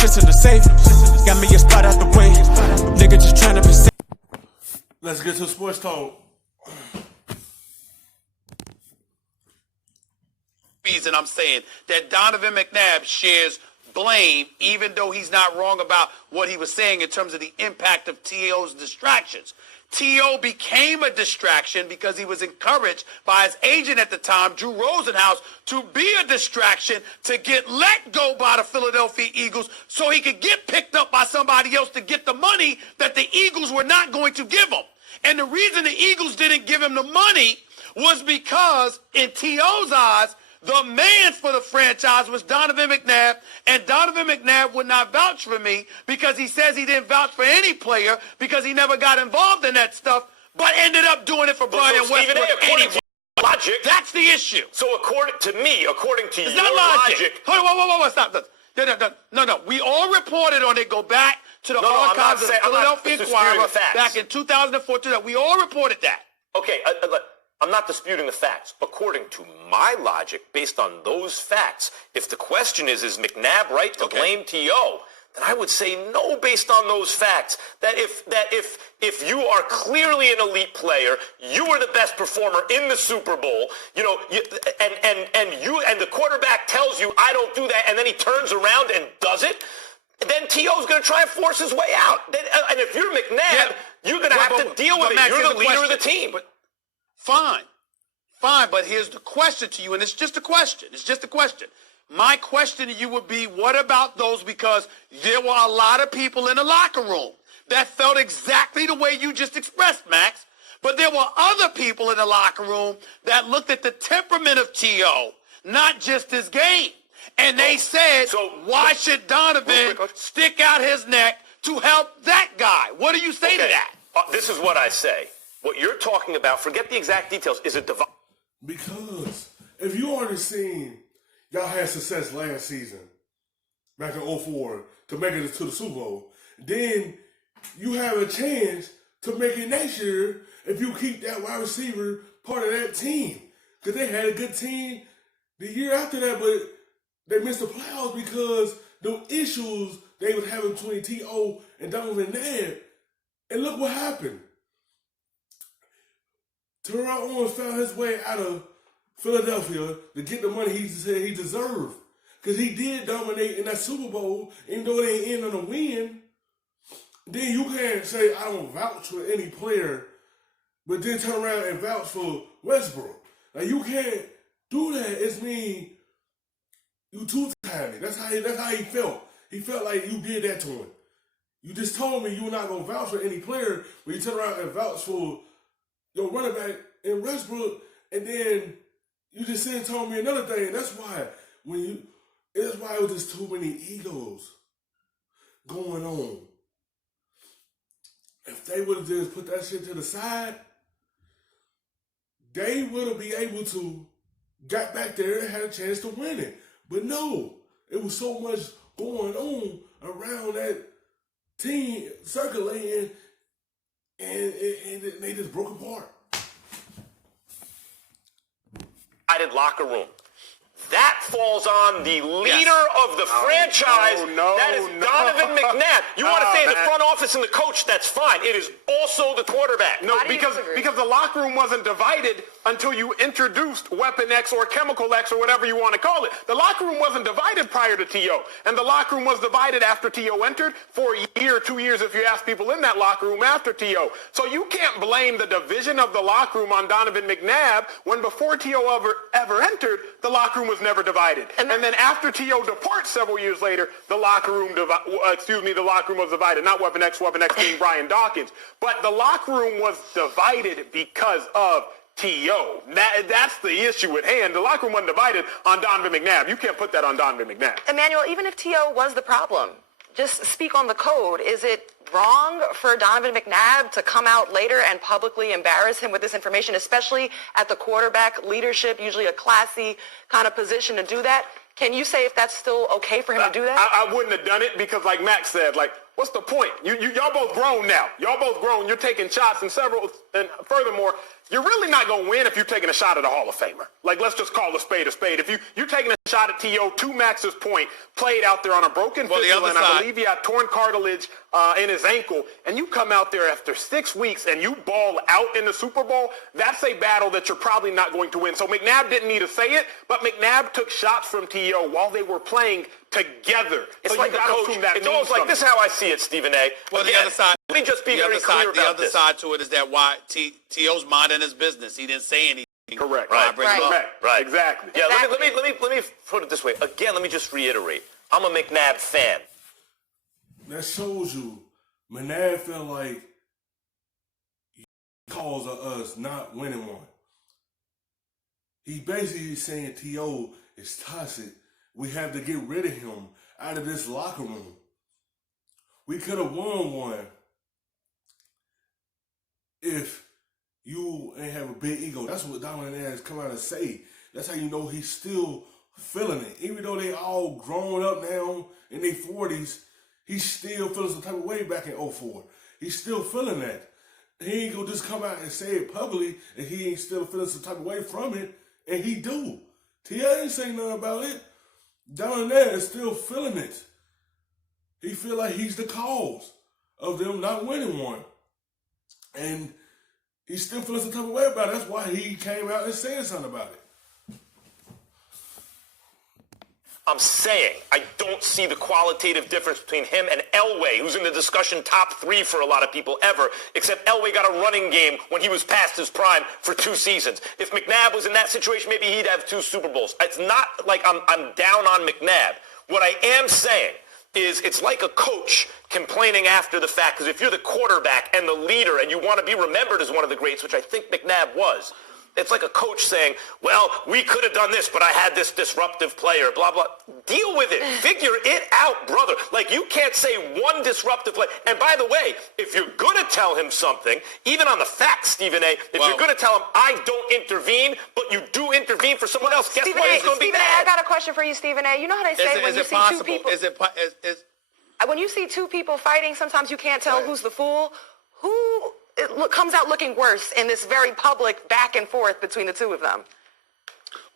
shit's in the safe. Got me a spot out the way. Nigga just tryna be safe. Let's get to sports talk. Reason I'm saying that Donovan McNabb shares blame, even though he's not wrong about what he was saying in terms of the impact of T.O.'s distractions. T.O. became a distraction because he was encouraged by his agent at the time, Drew Rosenhaus, to be a distraction to get let go by the Philadelphia Eagles so he could get picked up by somebody else to get the money that the Eagles were not going to give him. And the reason the Eagles didn't give him the money was because, in T.O.'s eyes, the man for the franchise was Donovan McNabb, and Donovan McNabb would not vouch for me because he says he didn't vouch for any player because he never got involved in that stuff, but ended up doing it for Brian Westbrook anyway. Logic. That's the issue. So according to it's your not logic. Hold on, stop. No. We all reported on it. Go back to the archives of the Philadelphia Inquirer back in 2014. We all reported that. Okay, I'm not disputing the facts. According to my logic, based on those facts, if the question is McNabb right to blame T.O., then I would say no based on those facts. That if you are clearly an elite player, you are the best performer in the Super Bowl, and the quarterback tells you I don't do that, and then he turns around and does it, then T.O.'s going to try and force his way out. And if you're McNabb, you're going to have to deal with it. You're the leader of the team. Fine, but here's the question to you, and it's just a question. My question to you would be, what about those, because there were a lot of people in the locker room that felt exactly the way you just expressed, Max, but there were other people in the locker room that looked at the temperament of T.O., not just his game, and they said, why should Donovan stick out his neck to help that guy? What do you say to that? This is what I say. What you're talking about, forget the exact details, is a divide. Because if you already seen y'all had success last season, back in 2004, to make it to the Super Bowl, then you have a chance to make it next year if you keep that wide receiver part of that team. Because they had a good team the year after that, but they missed the playoffs because the issues they was having between T.O. and Donovan McNabb. And look what happened. Terrell Owens found his way out of Philadelphia to get the money he said he deserved. Because he did dominate in that Super Bowl, even though they didn't end on a win. Then you can't say, I don't vouch for any player, but then turn around and vouch for Westbrook. Like, you can't do that. It's mean you two-timing. That's how he felt. He felt like you did that to him. You just told me you were not going to vouch for any player, but you turn around and vouch for your running back in Westbrook, and then you just said told me another thing. That's why it was just too many egos going on. If they would have just put that shit to the side, they would have been able to got back there and had a chance to win it. But no, it was so much going on around that team circulating, and they just broke apart. Locker room. That falls on the leader of the franchise. That is Donovan McNabb. You want to say the front office and the coach, that's fine. It is also the quarterback. No, because the locker room wasn't divided until you introduced Weapon X or Chemical X or whatever you want to call it. The locker room wasn't divided prior to T.O. And the locker room was divided after T.O. entered for a year, 2 years if you ask people in that locker room after T.O. So you can't blame the division of the locker room on Donovan McNabb when before T.O. ever entered, the locker room was never divided. And then after T.O. departs several years later, the locker room was divided. Not Weapon X being Brian Dawkins. But the locker room was divided because of T.O. That's the issue at hand. The locker room wasn't divided on Donovan McNabb. You can't put that on Donovan McNabb. Emmanuel, even if T.O. was the problem, just speak on the code. Is it wrong for Donovan McNabb to come out later and publicly embarrass him with this information, especially at the quarterback leadership, usually a classy kind of position to do that? Can you say if that's still okay for him to do that? I wouldn't have done it because, like Max said, what's the point? Y'all both grown now. Y'all both grown. You're taking shots and furthermore, You're really not going to win if you're taking a shot at a Hall of Famer. Like, let's just call a spade a spade. If you're taking a shot at T.O., to Max's point, played out there on a broken fistula, and I believe he had torn cartilage in his ankle, and you come out there after 6 weeks and you ball out in the Super Bowl, that's a battle that you're probably not going to win. So McNabb didn't need to say it, but McNabb took shots from T.O. while they were playing together. It's so like you got to assume that it's almost like this is how I see it, Stephen A. Well, Again, the other side, let me just be very clear about this. The other side to it is that why T.O.'s minding his business. He didn't say anything. Correct. Right. Right. Exactly. Yeah. Let me put it this way. Again, let me just reiterate. I'm a McNabb fan. That shows you, McNabb felt like cause of us not winning one. He basically saying T.O. is toxic. We have to get rid of him out of this locker room. We could have won one if you ain't have a big ego. That's what Donovan has come out and say. That's how you know he's still feeling it. Even though they all grown up now in their 40s, he's still feeling some type of way back in 04. He's still feeling that. He ain't gonna just come out and say it publicly and he ain't still feeling some type of way from it, and he do. T.O. ain't saying nothing about it. Down there is still feeling it. He feel like he's the cause of them not winning one. And he's still feeling some type of way about it. That's why he came out and said something about it. I'm saying I don't see the qualitative difference between him and Elway, who's in the discussion top 3 for a lot of people ever, except Elway got a running game when he was past his prime for 2 seasons. If McNabb was in that situation, maybe he'd have 2 Super Bowls. It's not like I'm down on McNabb. What I am saying is it's like a coach complaining after the fact, because if you're the quarterback and the leader and you want to be remembered as one of the greats, which I think McNabb was, it's like a coach saying, well, we could have done this, but I had this disruptive player, blah, blah. Deal with it. Figure it out, brother. Like, you can't say one disruptive player. And by the way, if you're going to tell him something, even on the facts, Stephen A., if you're going to tell him, I don't intervene, but you do intervene for someone else, guess what? It's going to be bad. I got a question for you, Stephen A. You know how they say when you see two people... When you see two people fighting, sometimes you can't tell who's the fool. Who comes out looking worse in this very public back and forth between the two of them?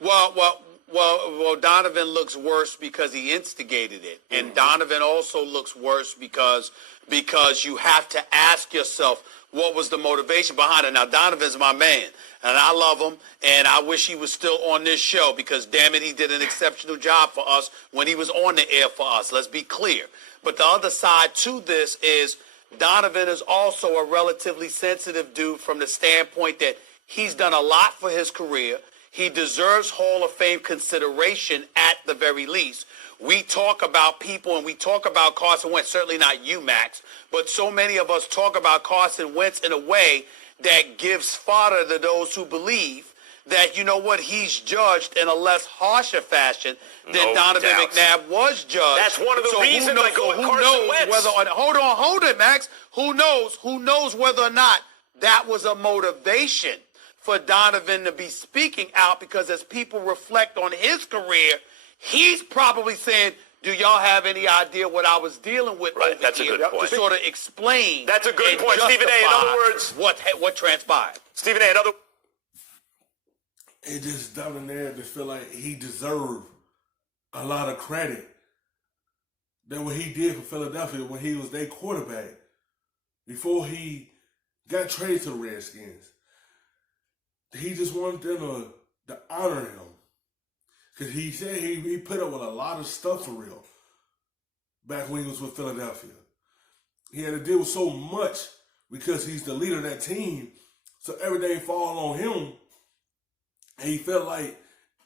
Well, Donovan looks worse because he instigated it. And Donovan also looks worse because you have to ask yourself, what was the motivation behind it? Now, Donovan's my man, and I love him, and I wish he was still on this show because, damn it, he did an exceptional job for us when he was on the air for us. Let's be clear. But the other side to this is Donovan is also a relatively sensitive dude from the standpoint that he's done a lot for his career. He deserves Hall of Fame consideration at the very least. We talk about people and we talk about Carson Wentz, certainly not you, Max, but so many of us talk about Carson Wentz in a way that gives fodder to those who believe that, you know what, he's judged in a less harsher fashion than Donovan McNabb was judged. That's one of the reasons I go with Carson Wentz. Hold it, Max. Who knows whether or not that was a motivation for Donovan to be speaking out, because as people reflect on his career, he's probably saying, do y'all have any idea what I was dealing with over that's here? a good point. To sort of explain. That's a good point, Stephen A. In other words, what transpired. Stephen A. In other It just down there to feel like he deserved a lot of credit than what he did for Philadelphia when he was their quarterback before he got traded to the Redskins. He just wanted them to honor him. Because he said he put up with a lot of stuff for real back when he was with Philadelphia. He had to deal with so much because he's the leader of that team. So everything fall on him. And he felt like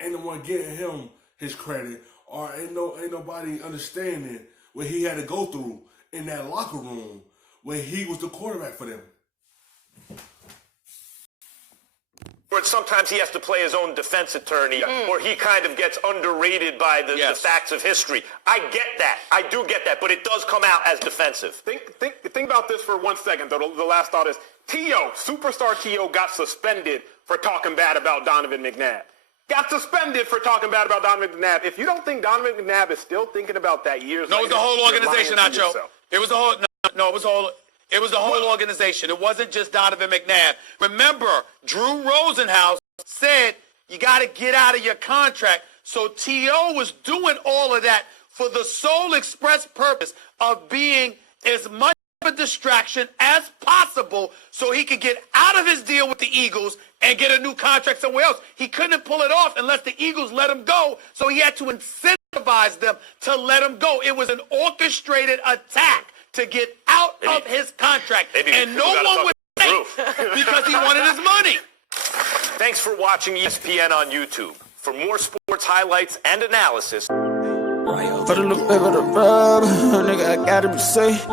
ain't no one getting him his credit, or ain't nobody understanding what he had to go through in that locker room when he was the quarterback for them. Sometimes he has to play his own defense attorney, or he kind of gets underrated by the facts of history. I get that. I do get that, but it does come out as defensive. Think about this for 1 second, though. The last thought is T.O., superstar T.O. got suspended for talking bad about Donovan McNabb. Got suspended for talking bad about Donovan McNabb. If you don't think Donovan McNabb is still thinking about that years later, No, it was the whole organization, Nacho. It was the whole. No, it was the whole. It was the whole organization. It wasn't just Donovan McNabb. Remember, Drew Rosenhaus said you got to get out of your contract. So T.O. was doing all of that for the sole express purpose of being as much of a distraction as possible so he could get out of his deal with the Eagles and get a new contract somewhere else. He couldn't pull it off unless the Eagles let him go, so he had to incentivize them to let him go. It was an orchestrated attack to get out of his contract. And no one would say because he wanted his money. Thanks for watching ESPN on YouTube. For more sports highlights and analysis. For the little bit of the rub, nigga, I gotta be safe.